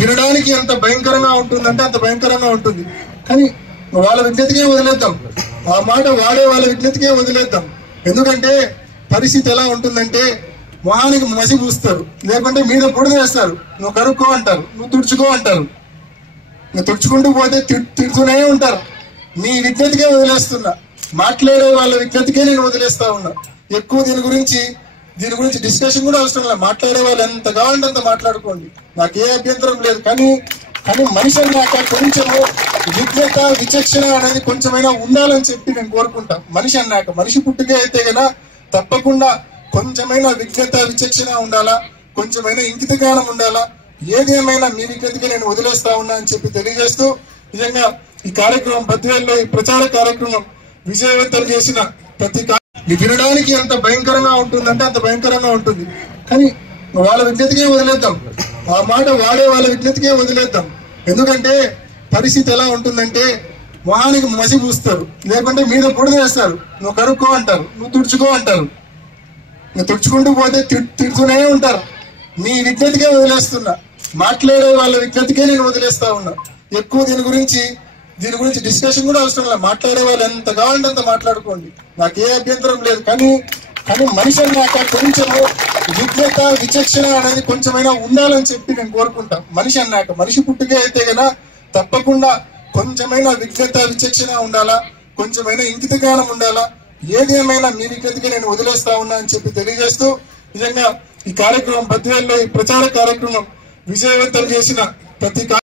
వినడానికి ఎంత భయంకరంగా ఉంటుందంటే అంత భయంకరంగా ఉంటుంది. కానీ వాళ్ళ విజ్ఞతకే వదిలేద్దాం, ఆ మాట వాడే వాళ్ళ విజ్ఞతకే వదిలేద్దాం. ఎందుకంటే పరిస్థితి ఎలా ఉంటుందంటే మొహానికి మసి పూస్తారు, లేకుంటే మీద బుడద వేస్తారు. నువ్వు కరుక్కో అంటారు, నువ్వు తుడుచుకో అంటారు. నువ్వు తుడుచుకుంటూ పోతే తిడుతూనే ఉంటారు. నీ విజ్ఞతకే వదిలేస్తున్నా, మాట్లాడే వాళ్ళ విజ్ఞతకే నేను వదిలేస్తా ఉన్నా. ఎక్కువ దీని గురించి డిస్కషన్ కూడా అవసరం లేదు. మాట్లాడే వాళ్ళు ఎంత కావాలంటే అంత మాట్లాడుకోండి, నాకు ఏ అభ్యంతరం లేదు. కానీ మనిషి అన్నాక కొంచెము విజ్ఞత విచక్షణ అనేది కొంచెమైనా ఉండాలని చెప్పి నేను కోరుకుంటా. మనిషి అన్నాక మనిషి పుట్టుకే అయితే గనా తప్పకుండా కొంచెమైనా విజ్ఞత విచక్షణ ఉండాలా, కొంచెమైనా ఇంకిత జ్ఞానం ఉండాలా. ఏదేమైనా మీ విజ్ఞతకి నేను వదిలేస్తా ఉన్నా అని చెప్పి తెలియజేస్తూ, నిజంగా ఈ కార్యక్రమం బద్వేల్లో ఈ ప్రచార కార్యక్రమం విజయవంతం చేసిన ప్రతి వినడానికి ఎంత భయంకరంగా ఉంటుందంటే అంత భయంకరంగా ఉంటుంది. కానీ వాళ్ళ విజ్ఞతకే వదిలేద్దాం, ఆ మాట వాడే వాళ్ళ విజ్ఞతకే వదిలేద్దాం. ఎందుకంటే పరిస్థితి ఎలా ఉంటుందంటే మొహానికి మసి పూస్తారు, లేకుంటే మీద బుడద వేస్తారు. నువ్వు కరుక్కో అంటారు, నువ్వు తుడుచుకో అంటారు. నువ్వు తుడుచుకుంటూ పోతే తిడుతూనే ఉంటారు. నీ విజ్ఞతకే వదిలేస్తున్నా, మాట్లాడే వాళ్ళ విజ్ఞతకే నేను వదిలేస్తా ఉన్నా. ఎక్కువ దీని గురించి డిస్కషన్ కూడా అవసరం లేదు. మాట్లాడే వాళ్ళు ఎంత కావాలంటే అంత మాట్లాడుకోండి, నాకు ఏ అభ్యంతరం లేదు. కానీ మనిషి అన్నాక కొంచెము విజ్ఞత విచక్షణ అనేది కొంచెమైనా ఉండాలని చెప్పి నేను కోరుకుంటా. మనిషి అన్నాక మనిషి పుట్టుకే అయితే గనా తప్పకుండా కొంచెమైనా విజ్ఞత విచక్షణ ఉండాలా, కొంచెమైనా ఇంకిత జ్ఞానం ఉండాలా. ఏదేమైనా మీ విజ్ఞతకి నేను వదిలేస్తా ఉన్నా అని చెప్పి తెలియజేస్తూ, నిజంగా ఈ కార్యక్రమం బద్వేల్లో ఈ ప్రచార కార్యక్రమం విజయవంతం చేసిన ప్రతి